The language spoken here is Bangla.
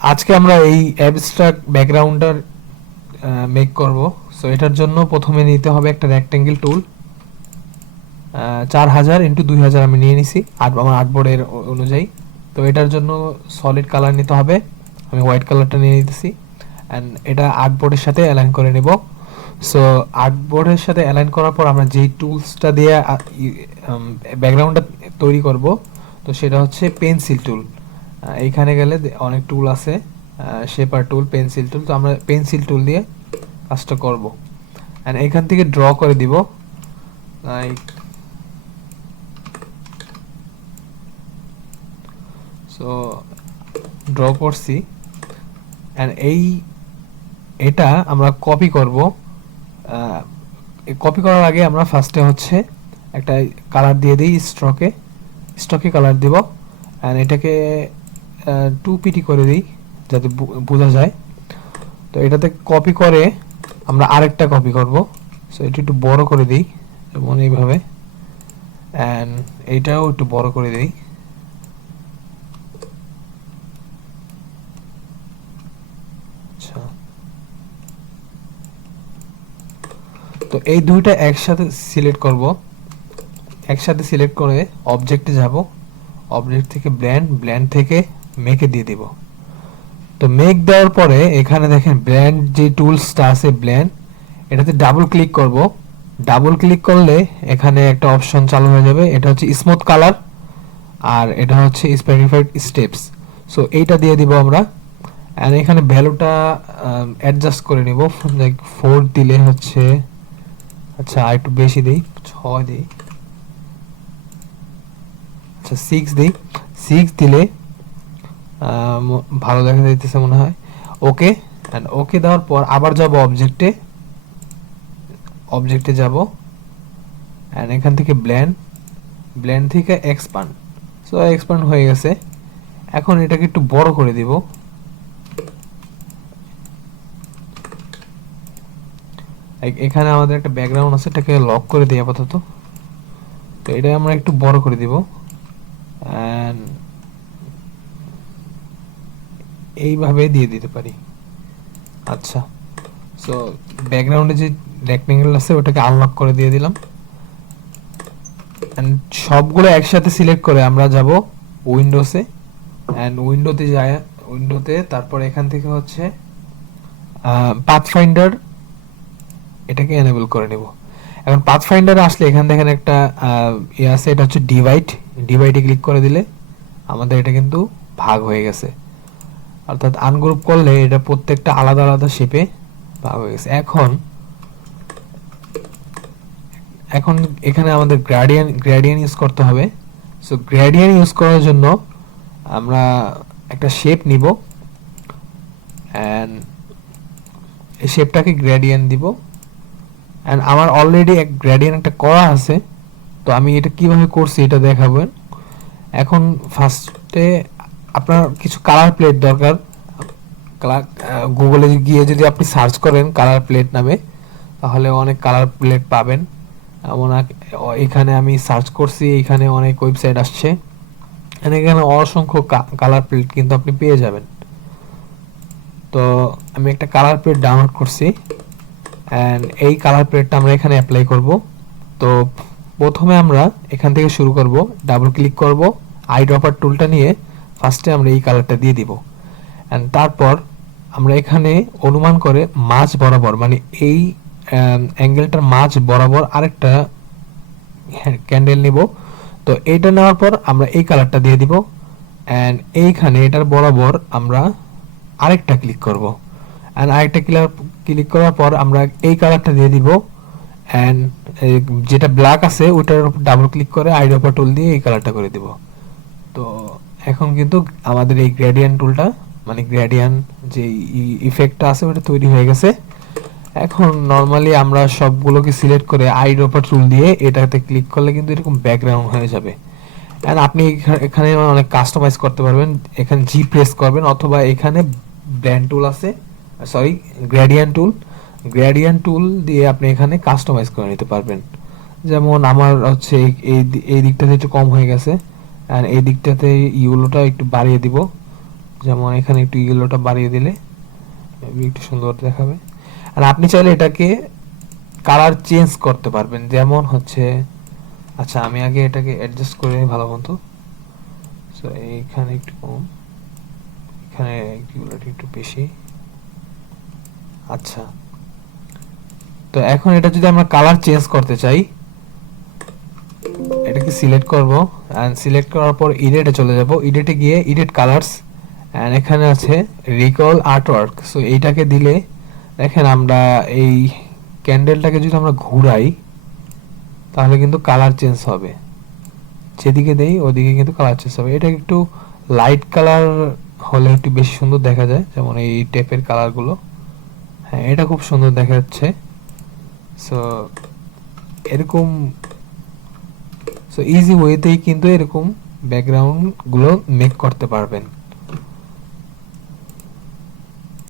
আজকে আমরা এই অ্যাবস্ট্রাক্ট ব্যাকগ্রাউন্ডটার মেক করব। সো এটার জন্য প্রথমে নিতে হবে একটা রেক্টেঙ্গেল টুল। 4000 × 2000 আমি নিয়ে নিছি আমার আর্টবোর্ডের অনুযায়ী। তো এটার জন্য সলিড কালার নিতে হবে, আমি হোয়াইট কালারটা নিয়ে নিতেছি। অ্যান্ড এটা আর্টবোর্ডের সাথে অ্যালাইন করে নেব। সো আর্টবোর্ডের সাথে অ্যালাইন করার পর আমরা যেই টুলসটা দিয়ে ব্যাকগ্রাউন্ডটা তৈরি করব, তো সেটা হচ্ছে পেন্সিল টুল। এইখানে গেলে অনেক টুল আছে, শেপার টুল, পেন্সিল টুল। তো আমরা পেন্সিল টুল দিয়ে কাজটা করব। অ্যান্ড এইখান থেকে ড্র করে দিব, লাইক সো ড্র করছি। অ্যান্ড এটা আমরা কপি করব। কপি করার আগে আমরা ফার্স্টে হচ্ছে একটা কালার দিয়ে দিই, স্ট্রোকে কালার দিব। অ্যান্ড এটাকে 2pt করে দিই যাতে বোঝা যায়। তো এটাতে কপি করে আমরা আরেকটা কপি করব। সো এটা একটু বড় করে দিই, যেমন এইভাবে। অ্যান্ড এইটাও একটু বড় করে দিই। আচ্ছা, তো এই দুইটা একসাথে সিলেক্ট করব। একসাথে সিলেক্ট করে অবজেক্টে যাব, অবজেক্ট থেকে ব্ল্যান্ড থেকে মেকে দিয়ে দিব। তো মেক দেওয়ার পরে এখানে দেখেন ব্ল্যান্ড যে টুলসটা আছে ব্ল্যান্ড, এটাতে ডাবল ক্লিক করব। ডাবল ক্লিক করলে এখানে একটা অপশন চালু হয়ে যাবে, এটা হচ্ছে স্মুথ কালার, আর এটা হচ্ছে স্পেসিফাইড স্টেপস। সো এইটা দিয়ে দিব আমরা। আর এখানে ভ্যালুটা অ্যাডজাস্ট করে নিব, লাইক 4 দিলে হচ্ছে, আচ্ছা আর একটু বেশি দিই, 6 দিই, আচ্ছা 6 দিই। 6 দিলে ভালো দেখা যাইতেছে মনে হয়। ওকে। অ্যান্ড ওকে দেওয়ার পর আবার যাব অবজেক্টে যাব। অ্যান্ড এখান থেকে ব্ল্যান্ড থেকে এক্সপান্ড। সো এক্সপান্ড হয়ে গেছে। এখন এটাকে একটু বড় করে দিব। এখানে আমাদের একটা ব্যাকগ্রাউন্ড আছে, এটাকে লক করে দিই আপাতত। তো এটা আমরা একটু বড় করে দিব। অ্যান্ড এইভাবে দিয়ে দিতে পারি। আচ্ছা, সো ব্যাকগ্রাউন্ডে যে রেক্টেঙ্গেল আছে ওটাকে আনলক করে দিয়ে দিলাম। অ্যান্ড সবগুলো একসাথে সিলেক্ট করে আমরা যাব উইন্ডোসে। অ্যান্ড উইন্ডোতে তারপর এখান থেকে হচ্ছে পাথফাইন্ডার, এটাকে এনেবল করে নেব। এখন পাথফাইন্ডারে আসলে এখান দেখেন একটা ইয়ে আছে, এটা হচ্ছে ডিভাইডে ক্লিক করে দিলে আমাদের এটা কিন্তু ভাগ হয়ে গেছে। অর্থাৎ আনগ্রুপ করলে এটা প্রত্যেকটা আলাদা আলাদা শেপে ভাগ হয়ে গেছে। এখন এখানে আমাদের গ্রেডিয়েন্ট ইউজ করতে হবে। সো গ্রেডিয়েন্ট ইউজ করার জন্য আমরা একটা শেপ নিব, অ্যান্ড এই শেপটাকে গ্রেডিয়েন্ট দিব। অ্যান্ড আমার অলরেডি এক গ্রেডিয়েন্ট একটা করা আছে, তো আমি এটা কিভাবে করছি এটা দেখাবেন। এখন ফার্স্টে আপনার কিছু কালার প্লেট দরকার। গুগলে গিয়ে যদি আপনি সার্চ করেন কালার প্লেট নামে, তাহলে অনেক কালার প্লেট পাবেন। এখানে আমি সার্চ করছি, এখানে অনেক ওয়েবসাইট আসছে, এখানে অসংখ্য কালার প্লেট কিন্তু আপনি পেয়ে যাবেন। তো আমি একটা কালার প্লেট ডাউনলোড করছি, অ্যান্ড এই কালার প্লেটটা আমরা এখানে অ্যাপ্লাই করব। তো প্রথমে আমরা এখান থেকে শুরু করব, ডাবল ক্লিক করব, আই ড্রপার টুলটা নিয়ে ফার্স্টে আমরা এই কালারটা দিয়ে দিব। অ্যান্ড তারপর আমরা এখানে অনুমান করে মাঝ বরাবর, মানে এই অ্যাঙ্গেলটার মাঝ বরাবর আরেকটা ক্যান্ডেল নিব। তো এইটা নেওয়ার পর আমরা এই কালারটা দিয়ে দিব। অ্যান্ড এইখানে এটার বরাবর আমরা আরেকটা ক্লিক করব। অ্যান্ড আরেকটা ক্লিক করার পর আমরা এই কালারটা দিয়ে দিব। অ্যান্ড যেটা ব্ল্যাক আছে ওটার উপর ডাবল ক্লিক করে আইড্রপার টুল দিয়ে এই কালারটা করে দিব। তো এখন কিন্তু আমাদের এই গ্রেডিয়েন্ট টুলটা, মানে গ্রেডিয়েন্ট যে ইফেক্টটা আছে ওটা তৈরি হয়ে গেছে। এখন নর্মালি আমরা সবগুলোকে সিলেক্ট করে আইড্রপার টুল দিয়ে এটাতে ক্লিক করলে কিন্তু এরকম ব্যাকগ্রাউন্ড হয়ে যাবে। অ্যান্ড আপনি এখানে অনেক কাস্টমাইজ করতে পারবেন। এখানে জি প্রেস করবেন, অথবা এখানে ব্ল্যান্ড টুল আছে, সরি গ্রেডিয়েন্ট টুল দিয়ে আপনি এখানে কাস্টমাইজ করে নিতে পারবেন। যেমন আমার হচ্ছে এই দিকটাতে একটু কম হয়ে গেছে, আর এই দিকটাতে ইউলোটা একটু বাড়িয়ে দিব, যেমন এখানে একটু ইয়েলোটা বাড়িয়ে দিলে একটু সুন্দর দেখাবে। আর আপনি চাইলে এটাকে কালার চেঞ্জ করতে পারবেন, যেমন হচ্ছে, আচ্ছা আমি আগে এটাকে অ্যাডজাস্ট করে ভালো মতো। সো এইখানে একটু কম, এখানে একটু বেশি। আচ্ছা, তো এখন এটা যদি আমরা কালার চেঞ্জ করতে চাই, এটাকে সিলেক্ট করব, এন্ড সিলেক্ট করার পর এডিটে চলে যাব, এডিটে গিয়ে এডিট কালারস, এন্ড এখানে আছে রিকল আর্টওয়ার্ক। সো এইটাকে দিলে দেখেন আমরা এই ক্যান্ডেলটাকে যদি আমরা ঘুরাই তাহলে কিন্তু কালার চেঞ্জ হবে, যেদিকে দেই ওদিকে কিন্তু কালার চেঞ্জ হবে। এটা একটু লাইট কালার হলে একটু বেশি সুন্দর দেখা যায়, যেমন এই টাইপের কালারগুলো। হ্যাঁ, এটা খুব সুন্দর দেখা যাচ্ছে। সো এরকম, সো ইজি ওয়েতেই কিন্তু এরকম ব্যাকগ্রাউন্ড গুলো মেক করতে পারবেন।